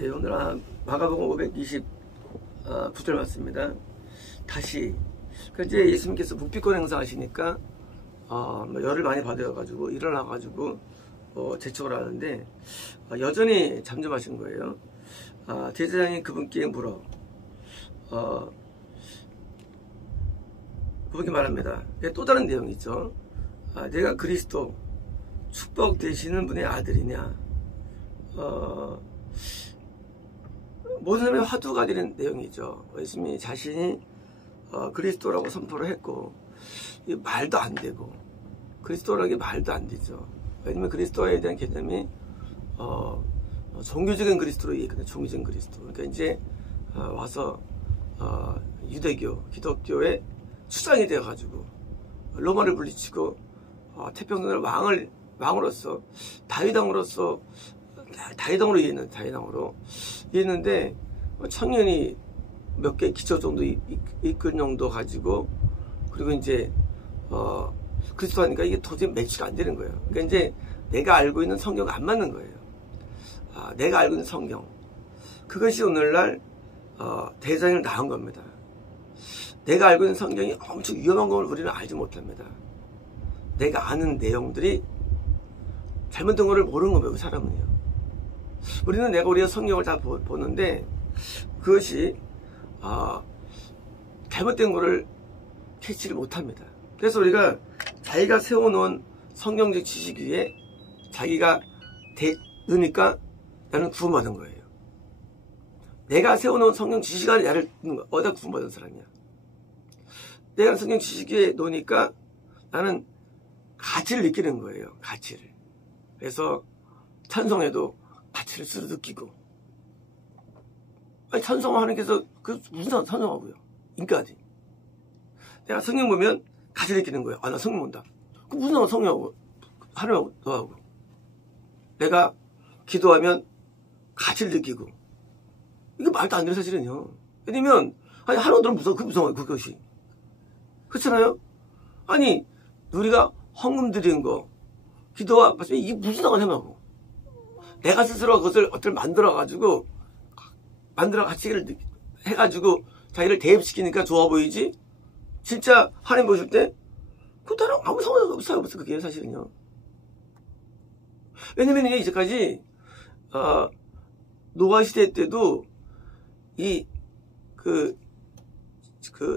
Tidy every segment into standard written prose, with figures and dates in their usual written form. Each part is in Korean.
예, 오늘 마가복음 529절 맞습니다. 다시 이제 예수님께서 묵비권 행사하시니까 열을 많이 받아가지고 일어나가지고 재촉을 하는데 여전히 잠잠하신 거예요. 제사장이 그분께 물어 그분께 말합니다. 또 다른 내용이 있죠. 내가 그리스도 축복 되시는 분의 아들이냐. 모든 사람의 화두가 되는 내용이죠. 예수님이 자신이 그리스도라고 선포를 했고 말도 안 되고 그리스도라는 게 말도 안 되죠. 왜냐면 그리스도에 대한 개념이 종교적인 그리스도로 얘기했거든요. 종교적인 그리스도. 그러니까 이제 와서 유대교, 기독교의 수장이 되어가지고 로마를 물리치고 태평성을 왕으로서 다윗왕으로 이해했는데 청년이 몇 개 기초 정도 이끌 정도 가지고 그리고 이제 그리스도 하니까 이게 도저히 매치가 안 되는 거예요. 그러니까 이제 내가 알고 있는 성경 안 맞는 거예요. 내가 알고 있는 성경 그것이 오늘날 대장을 낳은 겁니다. 내가 알고 있는 성경이 엄청 위험한 걸 우리는 알지 못합니다. 내가 아는 내용들이 잘못된 거를 모르는 겁니다. 그 사람은요. 우리는 우리의 성경을 다 보는데 그것이 잘못된 거를 캐치를 못합니다. 그래서 우리가 자기가 세워놓은 성경적 지식 위에 자기가 넣으니까 나는 구원받은 거예요. 내가 세워놓은 성경 지식 안에 나를 어디다 구원받은 사람이야. 내가 성경 지식 위에 놓으니까 나는 가치를 느끼는 거예요. 가치를. 그래서 찬송에도 가치를 스스로 느끼고 찬송을 하나님께서 무슨 찬송하고요. 인까지. 내가 성경 보면 가치를 느끼는 거예요. 나 성경 본다. 무슨 성경하고 하나님하고 너하고. 내가 기도하면 가치를 느끼고. 이거 말도 안 되는 사실은요. 왜냐면 하나님들은 무서워요. 그것이. 그렇잖아요. 아니 우리가 헌금 드리는 거 기도와 이게 무슨 상관이냐고. 내가 스스로 그것을 어떻게 만들어가지고 가치를 해가지고 자기를 대입시키니까 좋아 보이지. 진짜 하나님 보실 때 그거랑 아무 상관이 없어요. 그게 사실은요. 왜냐면 이제까지 노아 시대 때도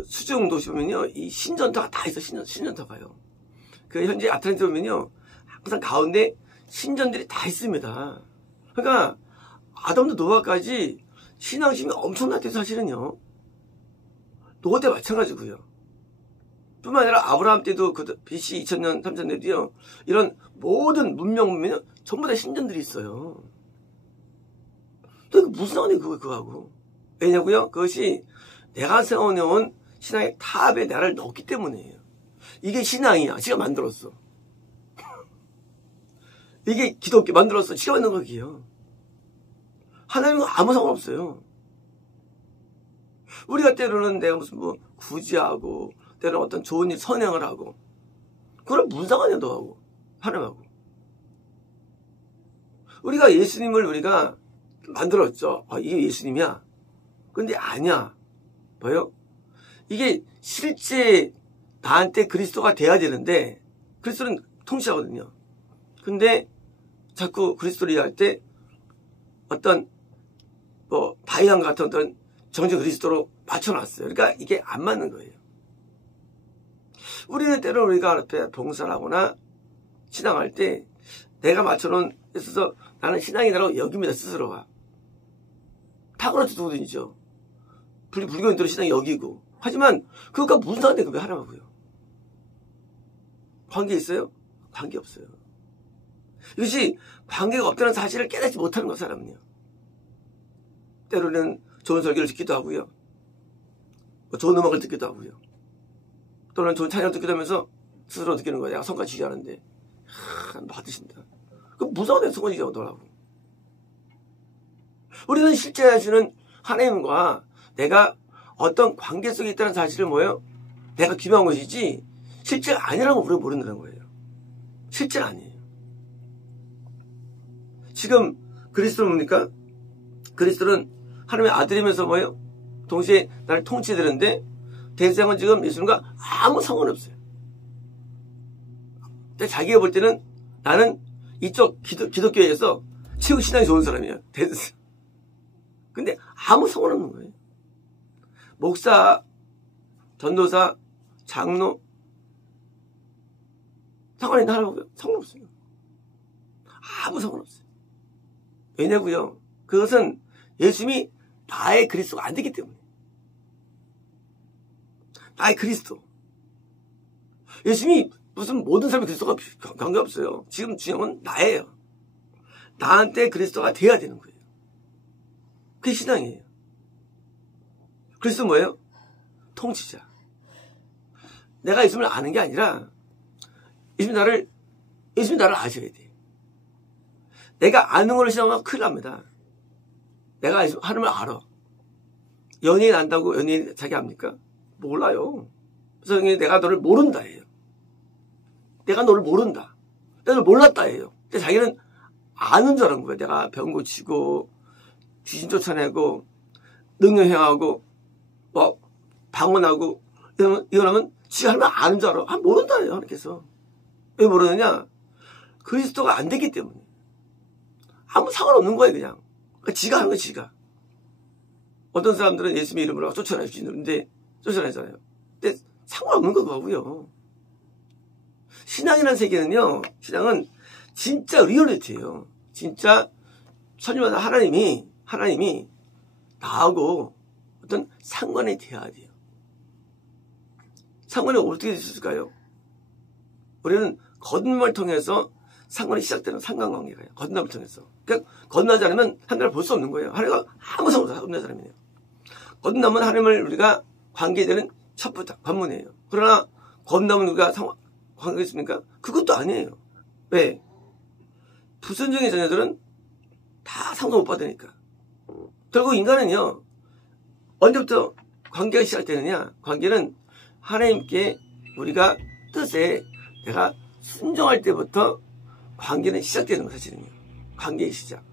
수중 도시 보면요, 이 신전터가 다 있어. 신전터가요. 현재 아틀란티스 보면요, 항상 가운데 신전들이 다 있습니다. 그러니까 아담도 노아까지 신앙심이 엄청났대요. 사실은요. 노아 때 마찬가지고요. 뿐만 아니라 아브라함 때도 BC 2000년 3000년도요. 이런 모든 문명 보면 전부 다 신전들이 있어요. 또 무슨 상관이 그거하고. 왜냐고요? 그것이 내가 세워놓은 신앙의 탑에 나를 넣었기 때문이에요. 이게 신앙이야. 지가 만들었어. 이게 기독교 만들었어. 지가 만든 거기요. 하나님과 아무 상관없어요. 우리가 때로는 내가 무슨 구제하고 때로는 어떤 좋은 일 선행을 하고 그건 무슨 상관이야 너하고 하나님하고. 우리가 예수님을 우리가 만들었죠. 이게 예수님이야. 근데 아니야. 뭐요? 이게 실제 나한테 그리스도가 돼야 되는데 그리스도는 통치하거든요. 근데 자꾸 그리스도를 이해할 때 어떤 바이한 같은 어떤 정적 그리스도로 맞춰놨어요. 그러니까 이게 안 맞는 거예요. 우리는 때로는 우리가 앞에 봉사를 하거나 신앙할 때 내가 맞춰놓은 있어서 나는 신앙이라고 여깁니다. 스스로가. 다 그렇죠. 누구든지죠. 불교인들은 신앙이 여기고. 하지만 그것과 무슨 상관이 그게 하나하고요. 관계 있어요? 관계 없어요. 이것이 관계가 없다는 사실을 깨닫지 못하는 거 사람은요. 때로는 좋은 설교를 듣기도 하고요. 좋은 음악을 듣기도 하고요. 또는 좋은 찬양을 듣기도 하면서 스스로 느끼는 거야. 내가 성과 지지하는데 받으신다. 그럼 무상한 성과 지지하더라고. 우리는 실제 하시는 하나님과 내가 어떤 관계 속에 있다는 사실을 내가 기도한 것이지 실제가 아니라고 우리는 모른다는 거예요. 실제는 아니에요. 지금 그리스도는 뭡니까? 그리스도는 하나님의 아들이면서 뭐예요? 동시에 나를 통치되는데 대제사장은 지금 예수님과 아무 상관없어요. 근데 자기가 볼 때는 나는 이쪽 기독교에서 최고 신앙이 좋은 사람이에요. 대제사장. 근데 아무 상관없는 거예요. 목사, 전도사, 장로 상관 있나 하라고요? 상관없어요. 아무 상관없어요. 왜냐고요? 그것은 예수님이 나의 그리스도가 안 되기 때문에. 나의 그리스도. 예수님이 무슨 모든 사람의 그리스도가 관계없어요. 지금 중요한 건 나예요. 나한테 그리스도가 돼야 되는 거예요. 그게 신앙이에요. 그리스도 뭐예요? 통치자. 내가 예수님을 아는 게 아니라 예수님이 나를 아셔야 돼. 내가 아는 걸로 신앙하면 큰일 납니다. 내가 하나님을 알아. 연예인 안다고 연예인 자기 압니까? 몰라요. 그래서 내가 너를 모른다 해요. 내가 너를 모른다. 내가 너를 몰랐다 해요. 근데 자기는 아는 줄 아는 거예요. 내가 병 고치고 귀신 쫓아내고 능력 행하고 뭐 방언하고 이러면 지가 하면 아는 줄 알아. 모른다 해요. 하나님께서. 왜 모르느냐? 그리스도가 안 되기 때문에. 아무 상관없는 거예요. 그냥. 그러니까 지가 하는 거예요. 지가. 어떤 사람들은 예수님의 이름으로 쫓아내주시는데 쫓아내잖아요. 근데 상관없는 거고요. 신앙이라는 세계는요. 신앙은 진짜 리얼리티예요. 진짜 천지마다 하나님이 나하고 어떤 상관이 돼야 돼요. 상관이 어떻게 됐을까요? 우리는 거듭남을 통해서 상관이 시작되는 상관관계가요. 거듭남을 통해서. 그러니까 거듭나지 않으면 하나님을 볼 수 없는 거예요. 하나님과 아무 상관없어요. 거듭난 사람이에요. 거듭남은 하나님을 우리가 관계되는 첫부터 관문이에요. 그러나 거듭남은 우리가 관계가 있습니까? 그것도 아니에요. 왜? 불순종의 자녀들은 다 상속 못 받으니까. 결국 인간은요. 언제부터 관계가 시작되느냐? 관계는 하나님께 우리가 뜻에 내가 순종할 때부터 관계는 시작되는 거 사실은요. 관계의 시작.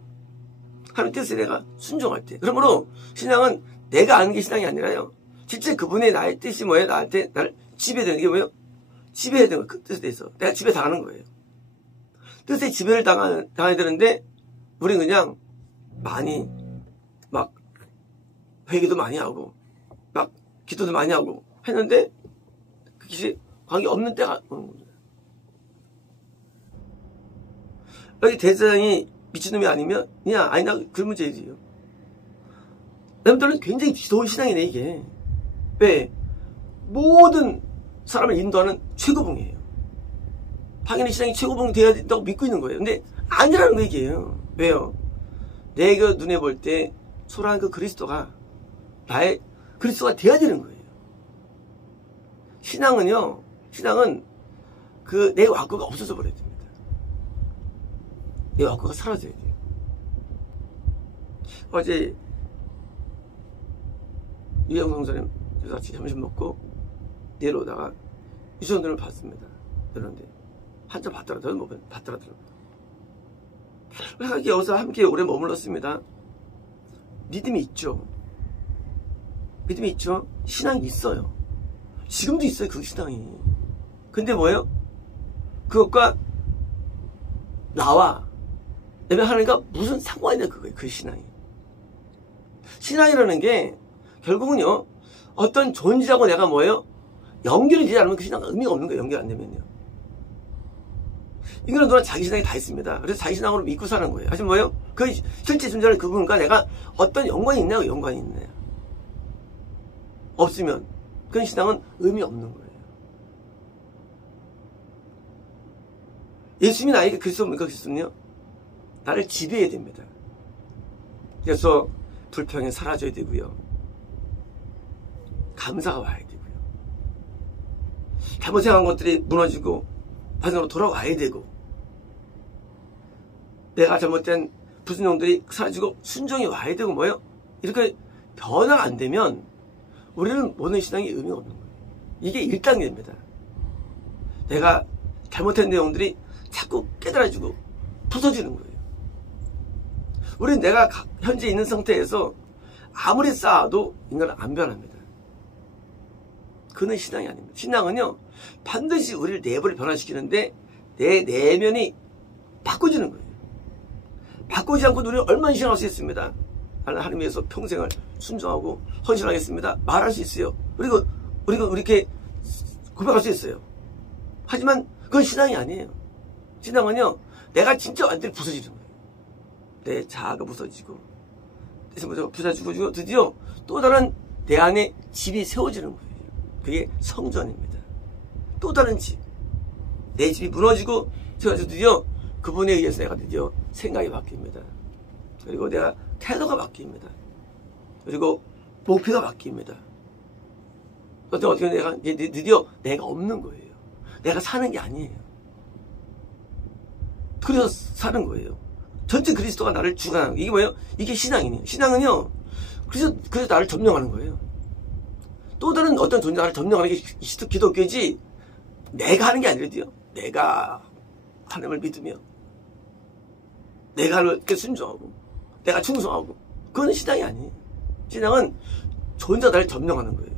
하나님 뜻에 내가 순종할 때. 그러므로 신앙은 내가 아는 게 신앙이 아니라요. 실제 그분의 나의 뜻이 뭐예요? 나한테 나를 지배해야 되는 게 뭐예요? 지배해야 되는 거예요. 그 뜻에 대해서. 내가 지배 당하는 거예요. 뜻에 지배를 당해야 되는데 우리는 그냥 많이 막 회개도 많이 하고 막 기도도 많이 하고 했는데 그것이 관계 없는 때가 오는 거죠. 여기 대제사장이 미친놈이 아니면 아니다 그 문제이지요. 여러분들은 굉장히 좋은 신앙이네 이게. 왜? 모든 사람을 인도하는 최고봉이에요. 당연히 신앙이 최고봉이 돼야 된다고 믿고 있는 거예요. 근데 아니라는 얘기예요. 왜요? 내가 눈에 볼 때 소라는 그 그리스도가 나의 그리스도가 돼야 되는 거예요. 신앙은 그 내 와꾸가 없어져 버려야 됩니다. 내 와꾸가 사라져야 돼요. 어제 유영성 선생님 같이 점심 먹고 내려오다가 유치원들을 봤습니다. 그런데 한참 봤더라고요. 뭐 봤더라고요. 여기서 함께 오래 머물렀습니다. 믿음이 있죠. 믿음이 있죠. 신앙이 있어요. 지금도 있어요. 그 신앙이. 근데 뭐예요? 그것과 나와 내가 하나님과 무슨 상관이 있냐 그거예요. 그 신앙이. 신앙이라는 게 결국은요. 어떤 존재하고 내가 뭐예요? 연결이 되지 않으면 그 신앙은 의미가 없는 거예요. 연결 안 되면요. 이거는 누나 자기 신앙이 다 있습니다. 그래서 자기 신앙으로 믿고 사는 거예요. 하지만 뭐예요? 그 실제 존재하는 그분과 내가 어떤 연관이 있냐? 연관이 있느냐. 없으면 그 신앙은 의미 없는 거예요. 예수님이 나에게 그리스도입니까? 그리스도는요? 나를 지배해야 됩니다. 그래서 불평이 사라져야 되고요. 감사가 와야 되고요. 잘못 생각한 것들이 무너지고 반성으로 돌아와야 되고 내가 잘못된 불순종들이 사라지고 순종이 와야 되고 뭐예요? 이렇게 변화가 안 되면 우리는 모든 신앙이 의미가 없는 거예요. 이게 1단계입니다. 내가 잘못한 내용들이 자꾸 깨달아지고 부서지는 거예요. 우린 내가 현재 있는 상태에서 아무리 쌓아도 인간은 안 변합니다. 그는 신앙이 아닙니다. 신앙은요, 반드시 우리를 내부를 변화시키는데 내 내면이 바꿔지는 거예요. 바꾸지 않고 우리는 얼마나 신앙할 수 있습니다. 나는 하나님 위해서 평생을 순종하고 헌신하겠습니다. 말할 수 있어요. 그리고 우리가 이렇게 고백할 수 있어요. 하지만 그건 신앙이 아니에요. 신앙은요, 내가 진짜 완전히 부서지는 거예요. 내 자아가 부서지고, 내 생각이 부서지고, 드디어 또 다른 내 안에 집이 세워지는 거예요. 그게 성전입니다. 또 다른 집. 내 집이 무너지고, 세워지고 드디어 그분에 의해서 내가 드디어 생각이 바뀝니다. 그리고 내가 태도가 바뀝니다. 그리고 목표가 바뀝니다. 어떻게 내가 드디어 내가 없는 거예요. 내가 사는 게 아니에요. 그래서 사는 거예요. 전체 그리스도가 나를 주관하는 거예요. 이게 뭐예요? 이게 신앙이에요. 신앙은요, 그래서 나를 점령하는 거예요. 또 다른 어떤 존재가 나를 점령하는 게 기독교지, 내가 하는 게 아니라도요. 내가 하나님을 믿으며, 내가 이렇게 순종하고, 내가 충성하고, 그건 신앙이 아니에요. 신앙은 존재가 나를 점령하는 거예요.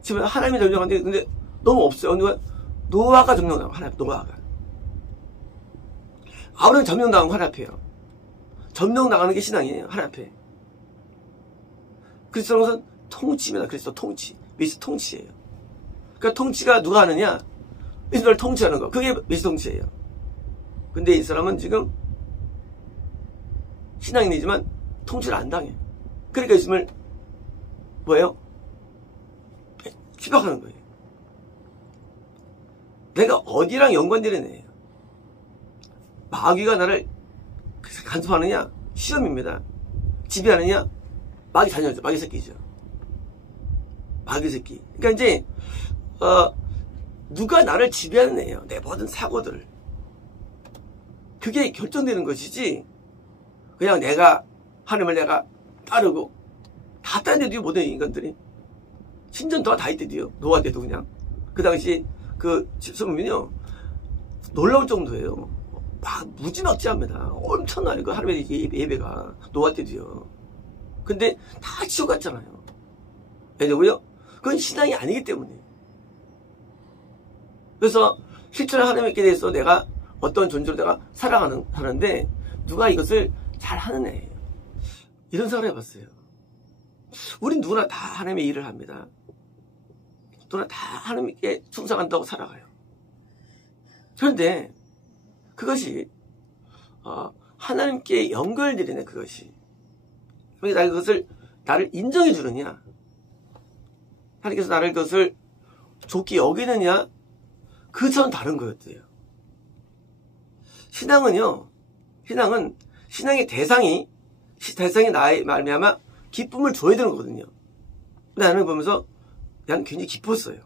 지금 하나님이 점령하는데, 근데 너무 없어요. 노아가 점령하고, 하나님, 노아가. 아브라함이 점령당한 거 하나 앞에요. 점령당하는 게 신앙이에요. 하나 앞에. 그리스도는 통치입니다. 그리스도 통치. 미스 통치예요. 그러니까 통치가 누가 하느냐? 미스를 통치하는 거. 그게 미스 통치예요. 근데 이 사람은 지금 신앙인이지만 통치를 안 당해. 그러니까 있음을 뭐예요? 피박하는 거예요. 내가 어디랑 연관되는 애예요. 마귀가 나를 간섭하느냐? 시험입니다. 지배하느냐? 마귀 자녀죠. 마귀 새끼죠. 마귀 새끼. 그러니까 이제 누가 나를 지배하는 애예요. 내 모든 사고들. 그게 결정되는 것이지. 그냥 내가 하나님을 내가 따르고 다 따르는데도요. 모든 인간들이 신전도가 다 있대도요. 노아 때도 그냥 그 당시 그 집소문이요 놀라울 정도예요. 막 무지막지합니다. 엄청나요. 그 하나님의 예배가 노아 때도요. 근데 다 지옥 갔잖아요. 왜냐고요? 그건 신앙이 아니기 때문에. 그래서 실제로 하나님께 대해서 내가 어떤 존재로 내가 살아가는데 누가 이것을 잘 하는 애예요. 이런 생각을 해봤어요. 우린 누구나 다 하나님의 일을 합니다. 누구나 다 하나님께 충성한다고 살아가요. 그런데 그것이 하나님께 연결되네. 그것이 나를 인정해 주느냐, 하나님께서 나를 그것을 좋게 여기느냐, 그것은 다른 거였대요. 신앙은 신앙의 대상이 나의 말미암아 기쁨을 줘야 되는 거거든요. 나는 보면서 나는 굉장히 기뻤어요.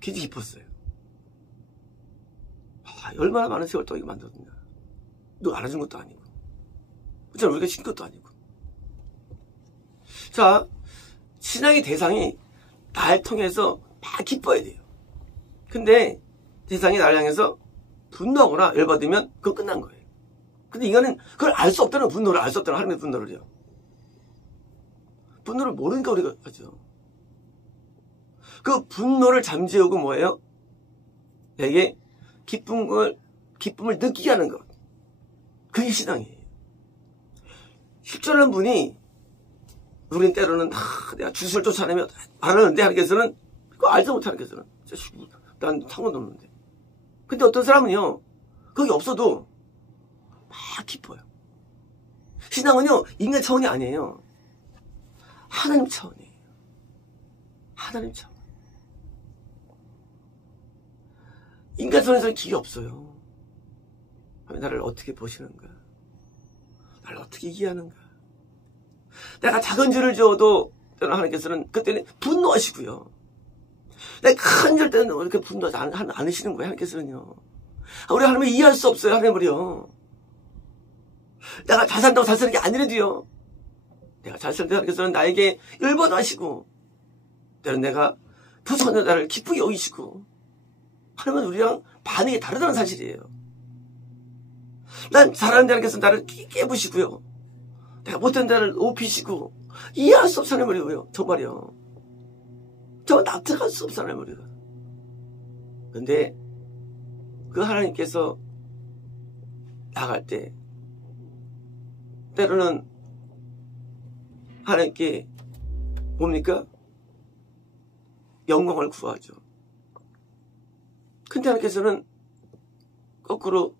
굉장히 기뻤어요. 얼마나 많은 세월 동안 이거 만들었냐. 누가 알아준 것도 아니고. 그렇잖아. 우리가 신 것도 아니고. 자, 신앙의 대상이 날 통해서 막 기뻐야 돼요. 근데 대상이 나를 향해서 분노하거나 열받으면 그건 끝난 거예요. 근데 인간은 그걸 알 수 없다는 분노를 알 수 없다는 하나님의 분노를요. 분노를 모르니까 우리가 하죠. 그 분노를 잠재우고 뭐예요? 내게 기쁨을 느끼게 하는 것. 그게 신앙이에요. 실존하는 분이 우린 때로는 내가 주술을 쫓아내며 안 하는데 하나님께서는 그거 알지 못해. 하나님께서는 난 상관도 없는데. 근데 어떤 사람은요 거기 없어도 막 기뻐요. 신앙은요 인간 차원이 아니에요. 하나님 차원이에요. 하나님 차원. 인간 차원에서는 기가 없어요. 나를 어떻게 보시는가? 나를 어떻게 이해하는가? 내가 작은 죄를 지어도 하나님께서는 그때는 분노하시고요. 내가 큰 죄를 때는 이렇게 분노하지 않으시는 거예요. 하나님께서는요. 우리 하나님을 이해할 수 없어요. 하나님을요. 내가 잘 산다고 잘 사는 게 아니라도요. 내가 잘 살 때 하나님께서는 나에게 열받아하시고 때는 내가 부족한 나를 기쁘게 여기시고 하나님은 우리랑 반응이 다르다는 사실이에요. 난 잘하는 자님께서 나를 깨부시고요. 내가 못한 자를 높이시고 이해할 수 없어 하나님이고요. 정말이요. 저 납득할 수 없어 하나님이고요. 근데 그 하나님께서 나갈 때 때로는 하나님께 뭡니까? 영광을 구하죠. 근데 하나님께서는 거꾸로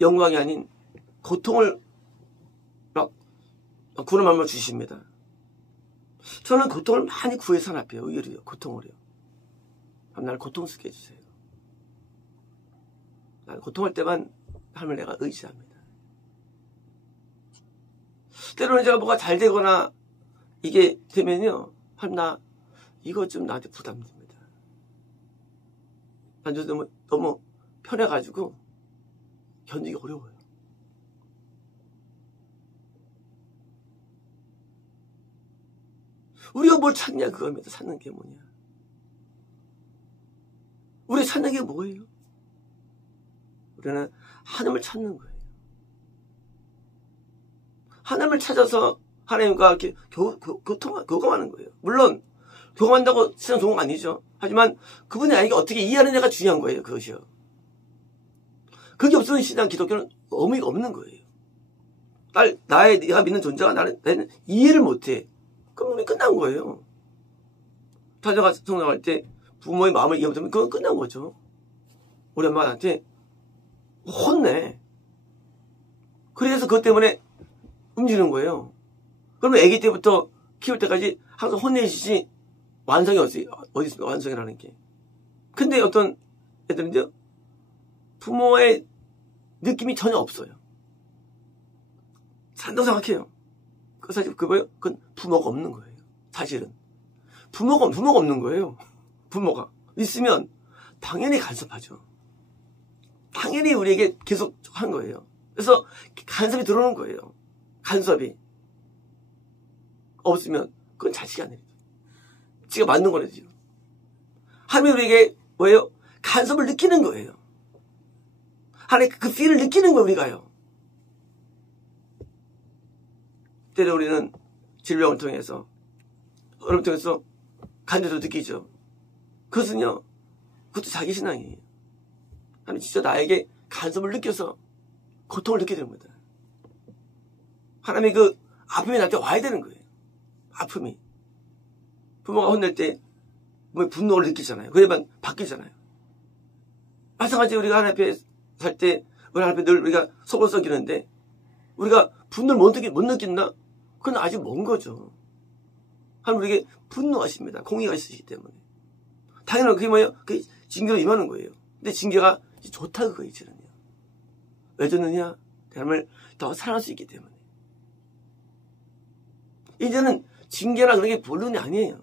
영광이 아닌 고통을 막 구원의 마음을 주십니다. 저는 고통을 많이 구해서 하나님께요. 의외로요. 고통을요. 나를 고통스럽게 해주세요. 나는 고통할 때만 하나님을 내가 의지합니다. 때로는 제가 뭐가 잘 되거나 이게 되면요. 하나님 나 이거 좀 나한테 부담됩니다. 난 요즘 너무 편해가지고 견디기 어려워요. 우리가 뭘 찾냐 그겁니다. 찾는 게 뭐냐. 우리 찾는 게 뭐예요? 우리는 하나님을 찾는 거예요. 하나님을 찾아서 하나님과 이렇게 교감하는 거예요. 물론 교감한다고 세상 좋은 건 아니죠. 하지만 그분이 나에게 어떻게 이해하느냐가 중요한 거예요. 그것이요. 그게 없으면 신앙 기독교는 의미가 없는 거예요. 내가 믿는 존재가 나는 이해를 못해. 그럼 우리 끝난 거예요. 자녀가 성장할 때 부모의 마음을 이해 못하면 그건 끝난 거죠. 우리 엄마한테 혼내. 그래서 그것 때문에 움직이는 거예요. 그러면 아기 때부터 키울 때까지 항상 혼내시지 완성이 어디 있습니까? 완성이라는 게. 근데 어떤 애들은요, 부모의 느낌이 전혀 없어요. 산다고 생각해요. 그 사실 그건 부모가 없는 거예요. 사실은. 부모가 없는 거예요. 부모가. 있으면 당연히 간섭하죠. 당연히 우리에게 계속 한 거예요. 그래서 간섭이 들어오는 거예요. 간섭이. 없으면 그건 자식이 아니에요. 지가 맞는 거래요. 하나님이 우리에게 뭐예요? 간섭을 느끼는 거예요. 하나님 그 필을 느끼는 거예요. 우리가요. 때로 우리는 질병을 통해서 어려움을 통해서 간절도 느끼죠. 그것은요. 그것도 자기 신앙이에요. 하나님 진짜 나에게 간섭을 느껴서 고통을 느끼게 됩니다. 하나님의 그 아픔이 나한테 와야 되는 거예요. 아픔이. 부모가 혼낼 때 분노를 느끼잖아요. 그래야만 바뀌잖아요. 마찬가지 우리가 하나님 앞에 살 때 우리 하나님 앞에 늘 우리가 속을 썩이는데 우리가 분노를 못 느낀다? 그건 아직 먼 거죠. 하나님 우리에게 분노하십니다. 공의가 있으시기 때문에. 당연히 그게 뭐예요? 그게 징계로 임하는 거예요. 근데 징계가 좋다 그거예요. 이제는요. 왜 좋느냐? 하나님을 더 사랑할 수 있기 때문에. 이제는 징계나 그런 게 본론이 아니에요.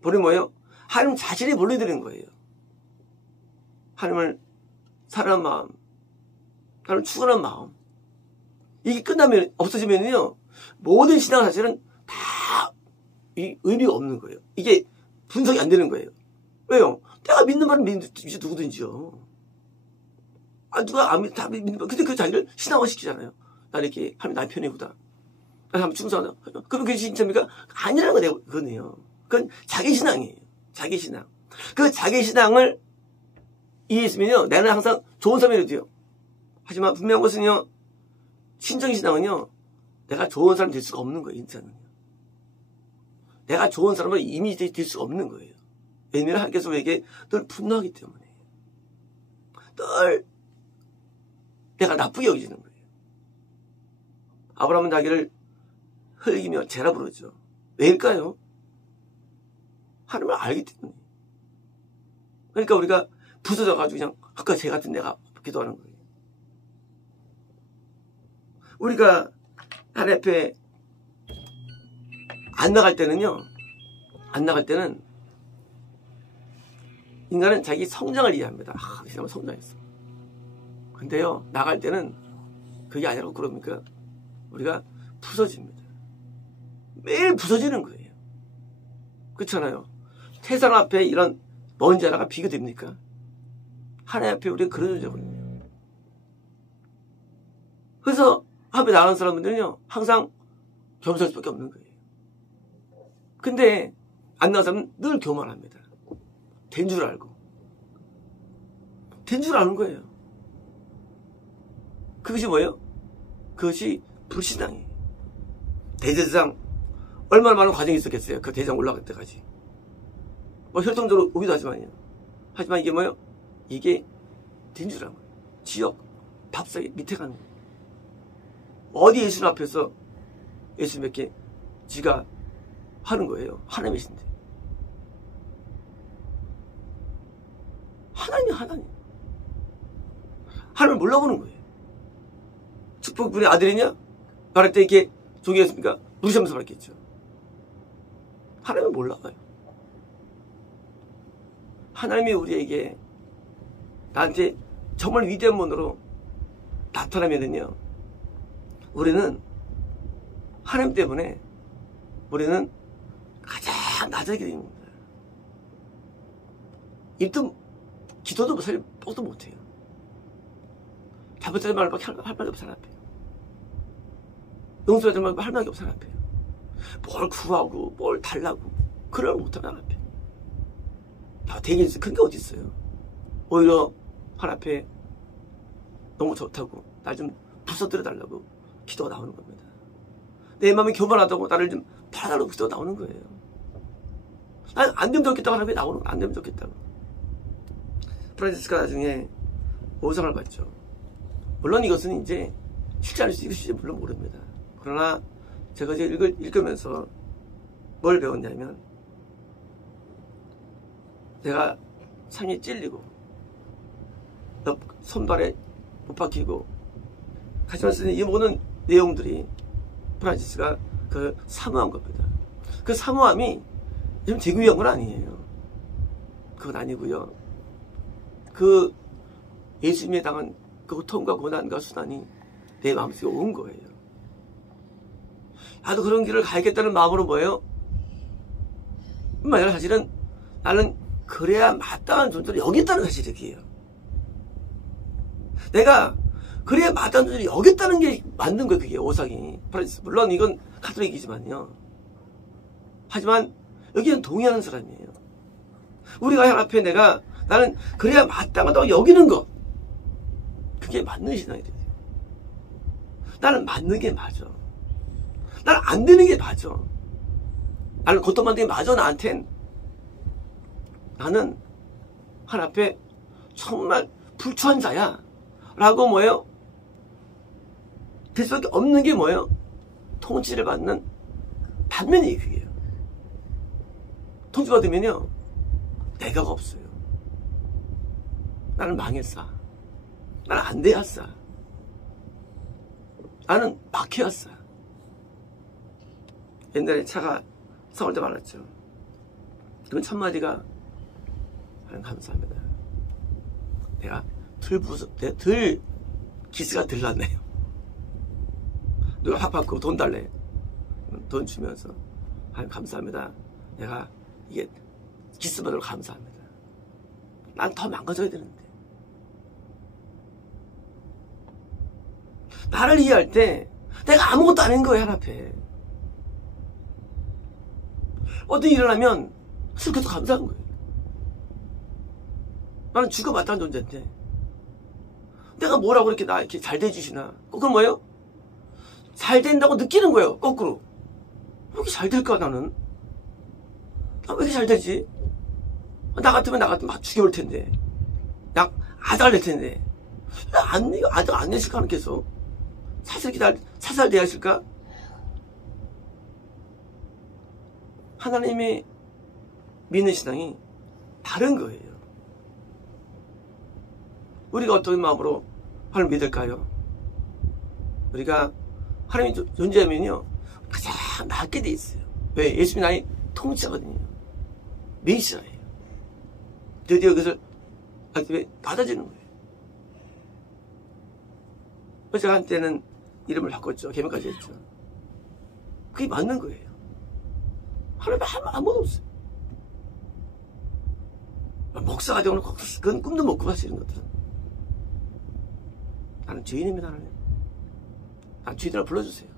본론이 뭐예요? 하나님 자신이 본론이 되는 거예요. 하나님을 사랑하는 마음, 하나님을 추구하는 마음. 이게 끝나면, 없어지면요, 모든 신앙 사실은 다 의미가 없는 거예요. 이게 분석이 안 되는 거예요. 왜요? 내가 믿는 말은 믿지 누구든지요. 누가 다 믿는 말. 근데 그 자기를 신앙화 시키잖아요. 나 이렇게 하면 나의 편이구나. 나 한번 충성하다. 그러면 그게 진짜입니까? 아니라는 거예요. 그거네요. 그건 자기 신앙이에요. 자기 신앙. 그 자기 신앙을 이해했으면요, 나는 항상 좋은 사람이 돼요. 하지만 분명한 것은요, 신적인 신앙은요, 내가 좋은 사람이 될 수가 없는 거예요, 인생은요. 내가 좋은 사람은 이미 될 수가 없는 거예요. 왜냐하면 하나님께서 우리에게 늘 분노하기 때문에. 늘 내가 나쁘게 여기지는 거예요. 아브라함은 자기를 흙이며 재라 부르죠. 왜일까요? 하나님을 알기 때문에. 그러니까 우리가 부서져가지고 그냥 아까 쟤 같은 내가 기도하는 거예요. 우리가 하나님 앞에 안 나갈 때는 인간은 자기 성장을 이해합니다. 이 사람은 성장했어. 근데요, 나갈 때는 그게 아니라고 그럽니까? 우리가 부서집니다. 매일 부서지는 거예요. 그렇잖아요. 세상 앞에 이런 먼지 하나가 비교됩니까? 하나님 앞에 우리가 그런 존재거든요. 그래서 앞에 나가는 사람들은요, 항상 겸손할 수밖에 없는 거예요. 근데 안 나가는 사람은 늘 교만합니다. 된 줄 알고. 된 줄 아는 거예요. 그것이 뭐예요? 그것이 불신앙이에요. 대제사장 얼마나 많은 과정이 있었겠어요. 그 대장 올라갈 때까지. 뭐 혈통적으로 오기도 하지만요. 하지만 이게 뭐예요? 이게 된 줄 아는 거예요. 지역, 밥사이 밑에 가는 거예요. 어디 예수님 앞에서 예수님께 지가 하는 거예요. 하나님이신데. 하나님이 하나님. 하나님을 몰라보는 거예요. 축복분의 아들이냐? 말할 때 이렇게 종이었습니까? 무시하면서 말했겠죠. 하나님을 몰라봐요. 하나님이 우리에게 나한테 정말 위대한 분으로 나타나면은요, 우리는 하나님 때문에 우리는 가장 낮아지게 됩니다. 입도 기도도 사실 뻑도 못해요. 잘못된 말밖에 할 말이 없어. 앞에 용서하지 말고 할 말이 없어. 앞에 뭘 구하고 뭘 달라고 그걸 못하면 앞에 다 되게 큰 게 어디 있어요. 오히려 하나님 앞에 너무 좋다고 날 좀 부서뜨려 달라고 기도가 나오는 겁니다. 내 마음이 교만하다고 나를 좀 팔아달라고 기도가 나오는 거예요. 난 안 되면 좋겠다고 하나님이 나오는 거. 안 되면 좋겠다고. 프란치스카 나중에 오상을 받죠. 물론 이것은 이제 실제 안 이것이 물론 모릅니다. 그러나 제가 이제 읽으면서 뭘 배웠냐면, 내가 상에 찔리고 손발에 못 박히고 하지만 쓰는 이 모든 내용들이 프란치스가 그 사모한 겁니다. 그 사모함이 좀 되게 위한 건 아니에요. 그건 아니고요. 그 예수님에 당한 그 고통과 고난과 수난이 내 마음속에 온 거예요. 나도 그런 길을 가야겠다는 마음으로 뭐예요? 만약 사실은 나는 그래야 마땅한 존재를 여겼다는 사실이에요. 내가 그래야 마땅한 존재를 여겼다는 게 맞는 거예요. 그게 오상이. 물론 이건 카톨릭이지만요. 하지만 여기는 동의하는 사람이에요. 우리가 하나님 앞에 나는 그래야 마땅하다고 여기는 것, 그게 맞는 신앙이 돼요. 나는 맞는 게 맞아. 나는 안 되는 게 맞아. 나는 고통받는 게 맞아. 나한텐. 나는 하나님 앞에 정말 불초한 자야 라고 뭐예요? 될 수밖에 없는 게 뭐예요? 통치를 받는 반면이 그게요. 통치받으면요, 내가가 없어요. 나는 망했어. 나는 안 되었어. 나는 막혀왔어. 옛날에 차가 서울 때 많았죠. 그럼 첫마디가, 하나님 감사합니다. 내가 덜 기스가 덜 났네요. 누가 확 받고 돈 달래. 돈 주면서, 하나님 감사합니다. 내가 이게 기스 받으러 감사합니다. 난 더 망가져야 되는데. 나를 이해할 때 내가 아무것도 아닌 거예요. 하나님 앞에. 어떤 일을 하면 슬퍼도 감사한 거예요. 나는 쥐가 마땅한 존재인데 내가 뭐라고 이렇게 잘 돼주시나. 그건 뭐예요? 잘 된다고 느끼는 거예요. 거꾸로. 왜 이렇게 잘 될까 나는? 왜 이렇게 잘 되지? 나 같으면 막 죽여올 텐데. 아작을 낼 텐데. 아작 안 내실까 하는 계속. 사살돼야 했을까? 하나님이 믿는 신앙이 다른 거예요. 우리가 어떤 마음으로 하나님을 믿을까요? 우리가 하나님이 존재하면요, 가장 낫게 돼 있어요. 왜? 예수님이 나의 통치자거든요. 메시아예요. 드디어 그것을 받아주는 거예요. 제가 한때는 이름을 바꿨죠. 개명까지 했죠. 그게 맞는 거예요. 하나님 아무도 없어요. 목사가 되거나 그건 꿈도 못 꾸고 사실은 것들은. 나는 죄인입니다. 하나님. 주인을 불러주세요.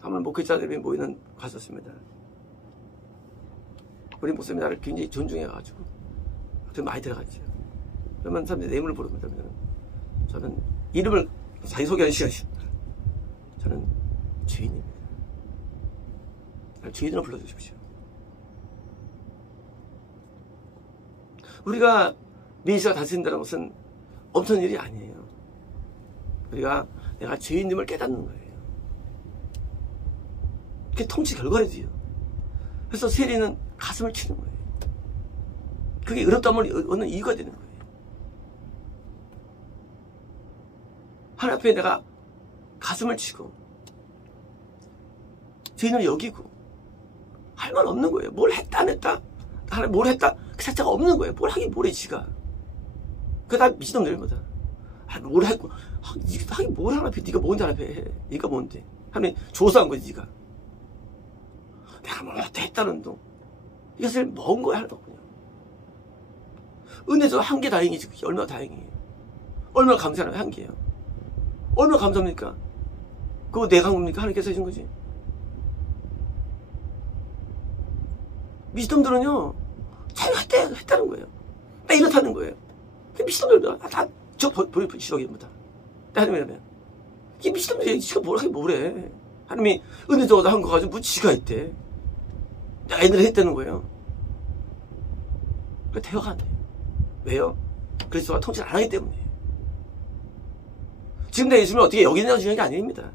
한번 목회자들이 모이는 갔었습니다. 우리 목사님이 나를 굉장히 존중해가지고 돈 많이 들어갔죠. 그러면 사람들이 내 이름을 부릅니다. 저는 이름을 자기소개하는 시간이죠. 저는 주인입니다. 주인으로 불러주십시오. 우리가 민시가 다스린다는 것은 엄청난 일이 아니에요. 우리가 내가 주인님을 깨닫는 거예요. 그게 통치 결과이지요. 그래서 세리는 가슴을 치는 거예요. 그게 어렵다면 얻는 이유가 되는 거예요. 하나님 앞에 내가 가슴을 치고 주인을 여기고 할 말 없는 거예요. 뭘 했다 안 했다, 하나님 뭘 했다 그 자체가 없는 거예요. 뭘 하긴 뭐래 지가. 그게 다 미친놈들입니다. 뭘 했고 하긴 뭘 하나 해. 네가 뭔데 하나 해. 네가 뭔데. 하나님 조사한 거지 네가. 내가 뭘 했다는 동 이것을 먹은 거야 하나도 없군요. 은혜도 한 개 다행이지. 그게 얼마나 다행이에요. 얼마나 감사하나요. 한 개예요. 얼마나 감사합니까. 그거 내가 한 겁니까. 하나님께서 해준 거지. 미친놈들은요 자기가 했다는 거예요. 나 이렇다는 거예요. 미친놈들 다저 버리고 지렁이입니다. 하나님이라면 이 미친놈들이 지가 뭘 하긴 뭐래. 하나님이 은혜 줘서 한 거 가지고 뭐 지가 했대. 애들이 했다는 거예요. 그 대화가 안 돼요. 왜요? 그리스도가 통치를 안 하기 때문에. 지금 내가 예수님을 어떻게 여기냐가 중요한 게 아닙니다.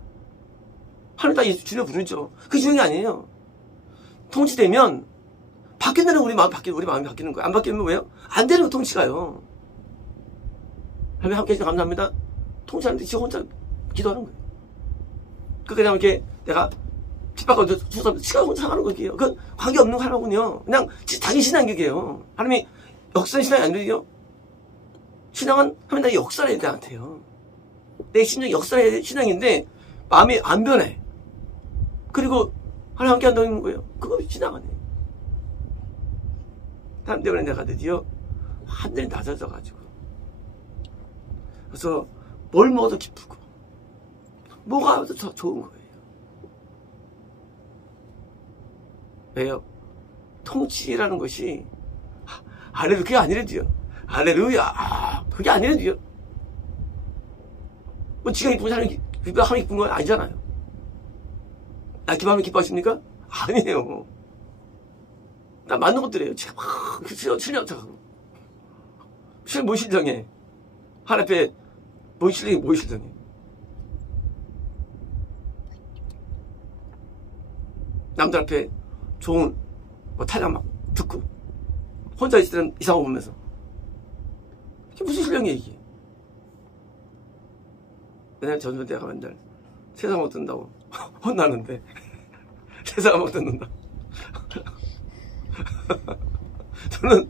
하나님 다 예수 주님 부르죠. 그게 중요한 게 아니에요. 통치되면 바뀐다는 우리 마음이 바뀌는 거예요. 안 바뀌면 왜요? 안 되는 거 통치가요. 하나님 함께 해주셔서 감사합니다. 통치하는데 지 혼자 기도하는 거예요. 그러니까 이렇게 내가 핍박하고 수사하면 지가 혼자 하는 거예요. 그건 관계없는 거 하라군요. 그냥 자기 신앙격이에요. 하나님이 역사는 신앙이 아니거든요. 신앙은 하면 나 역사를 해야 돼, 나한테요. 내 신앙이 역사를 해야 돼, 신앙인데 마음이 안 변해. 그리고 하나님 함께 한다는 거예요. 그거 신앙 아니에요. 하나님 때문에 내가 드디어 하늘이 낮아져가지고 그래서 뭘 먹어도 기쁘고 뭐가 더 좋은 거예요. 왜요? 통치라는 것이 할렐루야 그게 아니래도요. 할렐루야 그게 아니래도요. 뭐 지가 기쁘고 하나님 기쁜 건 아니잖아요. 나 기뻐하면 기뻐하십니까? 아니에요. 나 맞는 것들이에요. 제가 막 7년 차가고 실은 뭐 실정해. 하나님 앞에 뭔 실정이 뭐 실정해. 남들 앞에 좋은 뭐 타령 막 듣고 혼자 있을 때는 이상하고 보면서 이게 무슨 실력이야 이게. 왜냐면 전도대가 맨날 세상 못 듣는다고 혼나는데 세상 못 듣는다. 저는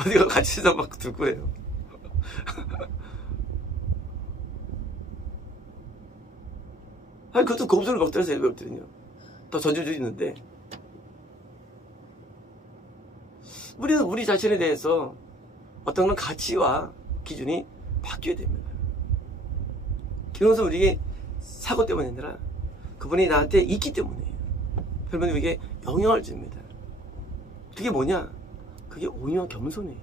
어디가 같이 세상 막 듣고 해요. 아니 그것도 검소를 먹더라고요. 예배 올 때는요. 더 전주들이 있는데 우리는 우리 자신에 대해서 어떤 그런 가치와 기준이 바뀌어야 됩니다. 그것은 우리에게 사고 때문이 아니라 그분이 나한테 있기 때문이에요. 그러면 우리에게 영향을 줍니다. 그게 뭐냐? 그게 온유와 겸손이에요.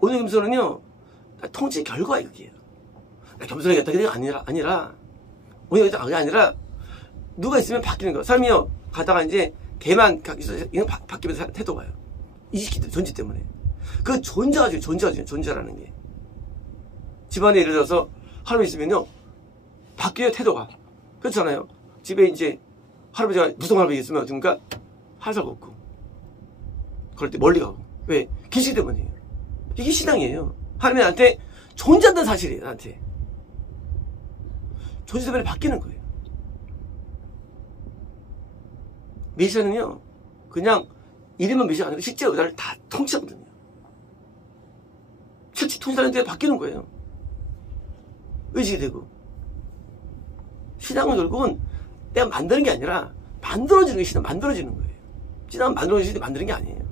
온유와 겸손은요 통치의 결과예요. 그게요. 겸손하겠다 그게 아니라 온유하겠다 그게 아니라 누가 있으면 바뀌는 거예요. 사람이요 가다가 이제 걔만 바뀌면서 태도가 와요. 이식기 존재 때문에. 그 존재라는 게. 집안에 예를 들어서 할아버지 있으면요 바뀌어요 태도가. 그렇잖아요. 집에 이제 할아버지가 무성 할아버지 있으면 어떡합니까? 할살 걷고 그럴 때 멀리 가고. 왜? 기식 때문이에요. 이게 신앙이에요. 하나님이 나한테 존재한다는 사실이에요. 나한테 존재 때문에 바뀌는 거예요. 메시아는요 그냥 이름은 메시아가 아니라 실제 의사를 다 통치하거든요. 실제 통치하는 데 바뀌는 거예요. 의식이 되고. 신앙은 결국은 내가 만드는 게 아니라 만들어지는 게 신앙 만들어지는 거예요. 신앙은 만들어지는 게 만드는 게 아니에요.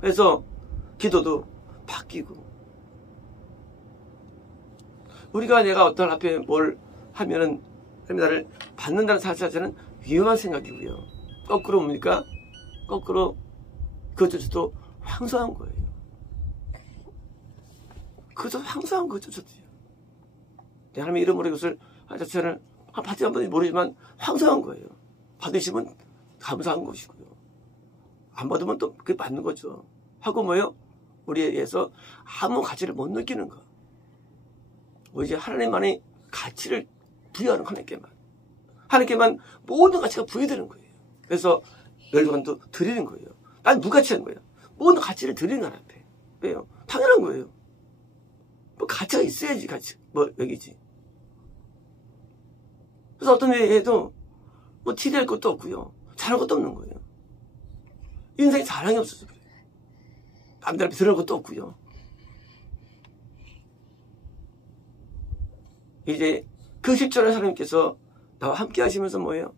그래서 기도도 바뀌고 내가 어떤 앞에 뭘 하면은 나를 받는다는 사실 자체는 위험한 생각이고요. 거꾸로 뭡니까? 거꾸로 그것조차도 황소한 거예요. 그것도 황소한 것조차도요. 하나님의 이름으로 이것을 하는 자체는 받지 않는지 모르지만 황소한 거예요. 받으시면 감사한 것이고요. 안 받으면 또 그게 받는 거죠. 하고 뭐예요? 우리에 의해서 아무 가치를 못 느끼는 거. 오직 하나님만의 가치를 부여하는 하나님께만 모든 가치가 부여되는 거예요. 그래서 열반도 드리는 거예요. 난 무가치한 거예요. 모든 가치를 드리는 거 앞에. 왜요? 당연한 거예요. 뭐 가치가 있어야지 여기지. 그래서 어떤 회에도 뭐 티낼 것도 없고요. 잘할 것도 없는 거예요. 인생에 자랑이 없어서 그래요. 남들 앞에 드러날 것도 없고요. 이제 그 실존의 하나님께서 나와 함께 하시면서 뭐예요?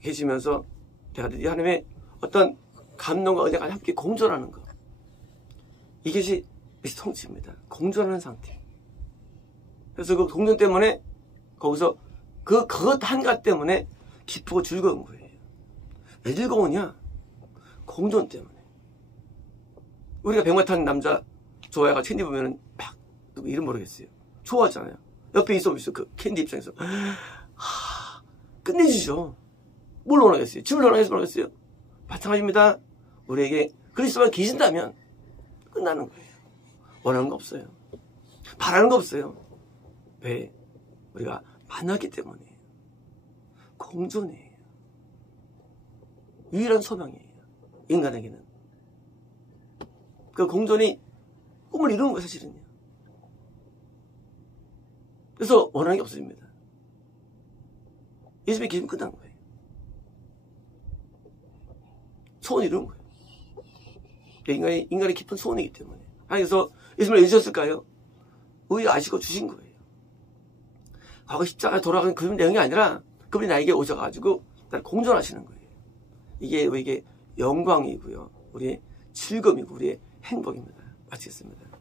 계시면서 내가 드디어 하나님의 어떤 감동과 은혜가 함께 공존하는 거. 이것이 통치입니다. 공존하는 상태. 그래서 그 공존 때문에 거기서 그것 한가 때문에 기쁘고 즐거운 거예요. 왜 즐거우냐? 공존 때문에. 우리가 백마 타는 남자 좋아해가 캔디 보면은 막 누구 이름 모르겠어요. 좋아하잖아요. 옆에 있으면 그 캔디 입장에서 끝내주죠. 뭘 원하겠어요? 집을 원하겠어요? 마찬가지입니다. 우리에게 그리스도만 계신다면 끝나는 거예요. 원하는 거 없어요. 바라는 거 없어요. 왜? 우리가 만났기 때문에. 공존이에요. 유일한 소망이에요. 인간에게는. 그 공존이 꿈을 이루는 거예요, 사실은요. 그래서 원하는 게 없어집니다. 예수님이 계시면 끝난 거예요. 소원을 이루는 거예요. 인간의 깊은 소원이기 때문에. 그래서 예수님을 왜 주셨을까요? 우리 아시고 주신 거예요. 과거 십자가에 돌아가는 그 내용이 아니라 그분이 나에게 오셔가지고 나를 공존하시는 거예요. 이게 우리에게 영광이고요. 우리의 즐거움이고 우리의 행복입니다. 마치겠습니다.